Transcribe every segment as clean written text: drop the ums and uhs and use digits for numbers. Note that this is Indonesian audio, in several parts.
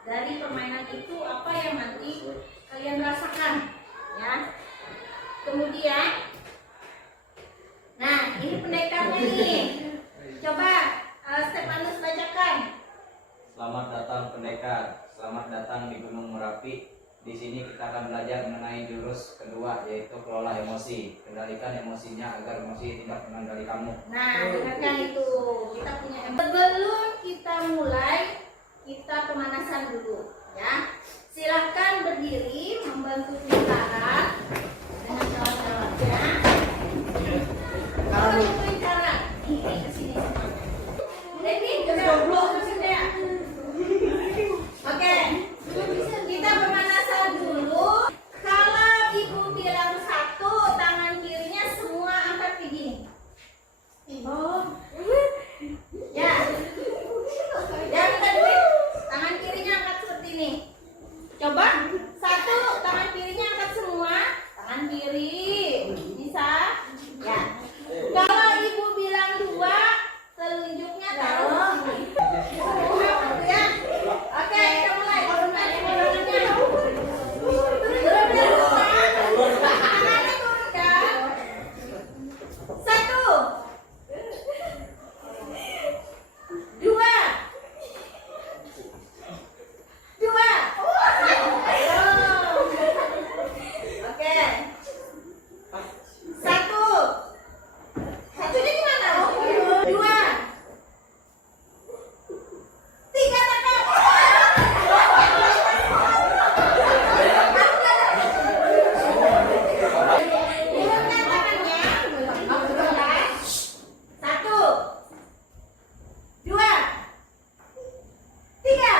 dari permainan itu apa yang nanti kalian rasakan, ya. Kemudian, nah ini pendekarnya nih. Coba Stefanus bacakan. Selamat datang pendekar, selamat datang di Gunung Merapi. Di sini kita akan belajar mengenai jurus kedua, yaitu kelola emosi. Kendalikan emosinya agar emosi tidak mengendali kamu. Nah, dengarkan itu. Kita punya emosi. Sebelum kita mulai, kita pemanasan dulu, ya. Silahkan berdiri membantu Clara dengan kawan-kawannya. Kalau bantuin Clara, ini kesini semua. Ready? Goblok kesini ya. Oke, kita pemanasan dulu. Kalau ibu bilang 1, tangan kirinya semua angkat begini. Oh, ya. Ya, kita duit. Tangan kirinya angkat seperti ini. Coba 1, tangan kirinya angkat semua. Tangan kiri. Bisa? Ya. Kalau ibu bilang 2, telunjuknya taruh sini. Ya. Oke, kita mulai. Tangannya turunkan. 1, 2, 2. Oke. 1. Satunya gimana? 2, 3 tekan. Turunkan tangannya. Turunkan. 1, 2, 3.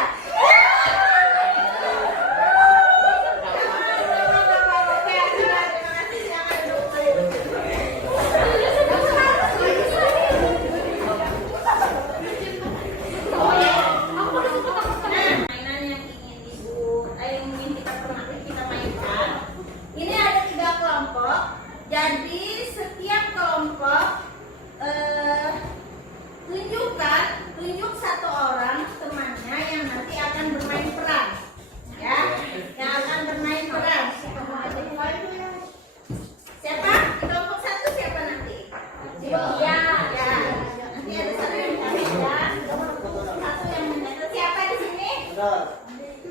Mainan yang ingin kita mainkan, ini ada 3 kelompok. Jadi setiap kelompok tunjuk 1 orang temannya yang nanti akan bermain peran, ya, yang akan bermain peran. Siapa? Di kelompok 1 siapa nanti? Ya, ya. Nanti ada 1 yang mencatat, ya. 1 yang mencatat. Siapa di sini?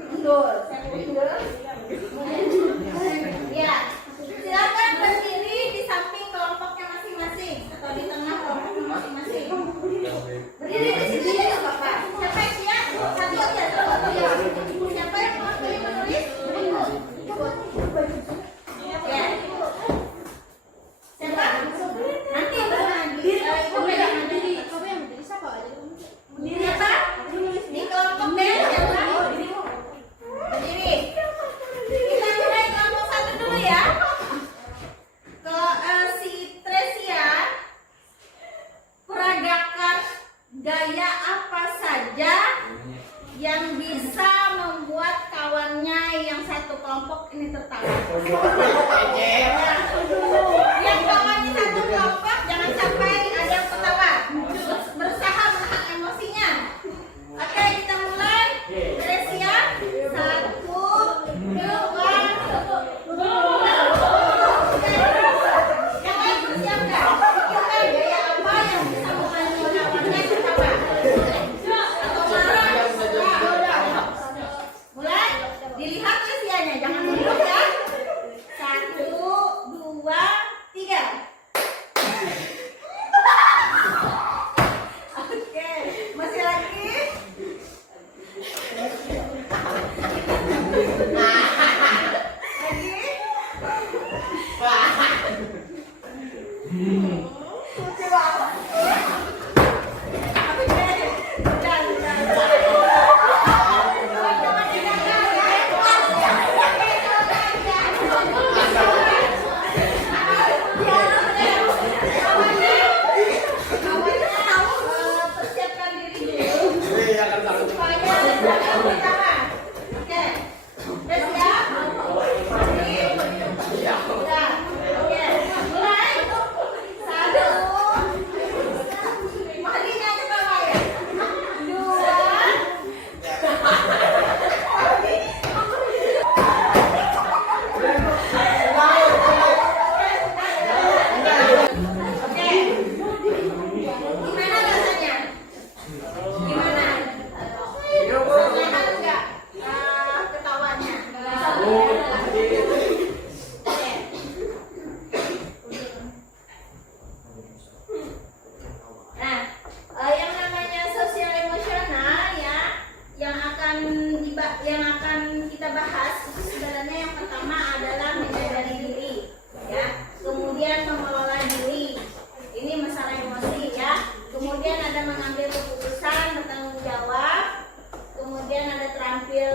Mundur. Siapa mundur? Ya. Silakan berdiri di samping kelompoknya masing-masing atau di tengah kelompoknya masing-masing. Berdiri di sini ya Bapak. Siapa yang siap? 1 aja. Siapa yang mau menulis? Ya. Siapa? Nanti yang berdiri. Ibu pegang berdiri. Kamu yang berdiri siapa aja? Berdiri apa? Di kelompok B siapa? Berdiri. Kita mulai kelompok 1 dulu ya. Si Tresia peragakan gaya apa saja yang bisa membuat kawannya yang satu kelompok ini tertawa. Yang kawannya satu kelompok jangan sampai ada yang tertawa. Berusaha menahan emosinya. Oke, kita mulai. Tresia 1, 2, 3. Yang lain bersiap nggak? Pikirkan gaya apa yang bisa membantu kawannya tertawa atau marah. Mulai. Dilihat Tresianya, jangan mundur ya. 1, 2, 3. mengambil keputusan, bertanggung jawab, kemudian ada terampil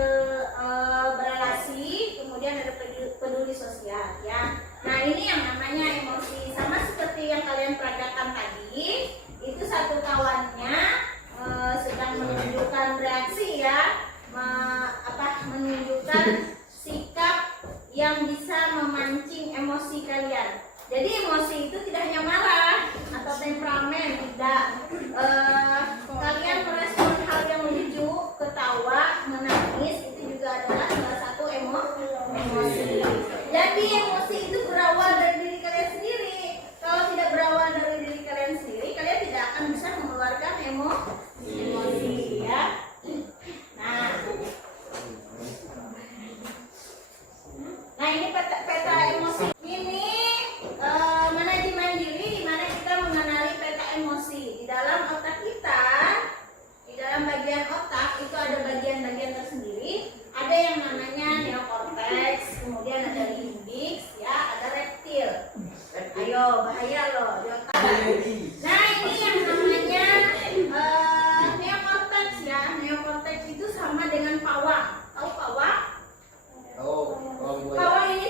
berelasi, kemudian ada peduli sosial ya. Nah ini yang namanya emosi, sama seperti yang kalian peragakan tadi. Itu satu kawannya sedang menunjukkan reaksi ya, menunjukkan sikap yang bisa memancing emosi kalian. Jadi emosi itu tidak hanya marah atau temperamen, tidak. Kalian merespon hal yang lucu, ketawa, menangis, itu juga adalah salah satu emosi. Jadi emosi itu berawal dari diri kalian sendiri. Kalau tidak berawal dari diri kalian sendiri, kalian tidak akan bisa mengeluarkan emosi ya. Nah ini peta emosi. Ini manajemen diri, di mana kita mengenali peta emosi. Di dalam otak kita, di dalam bagian otak itu ada bagian-bagian tersendiri. Ada yang namanya neokortex, kemudian ada limbix, ya, ada reptil. Ayo, bahaya loh di otak. Nah ini yang namanya neokortex ya. Neokortex itu sama dengan pawang. Tahu pawang? Pawang ini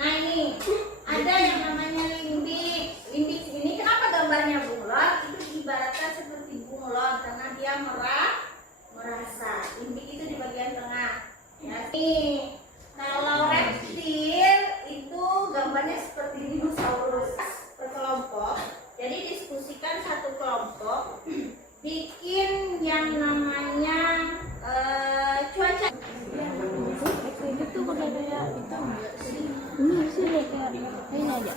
nah ini ada yang namanya limbix. Limbix ini kenapa gambarnya bunglon? Itu diibaratkan seperti bunglon karena dia merasa. Limbix itu di bagian tengah. Ya, nih kalau reptil itu gambarnya seperti dinosaurus berkelompok. Jadi diskusikan satu kelompok, bikin yang namanya cuaca. Itu pakai kayak itu ini sih kayak ini aja.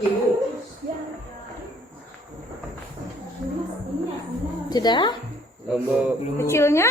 Ibu. Sudah? Kecilnya?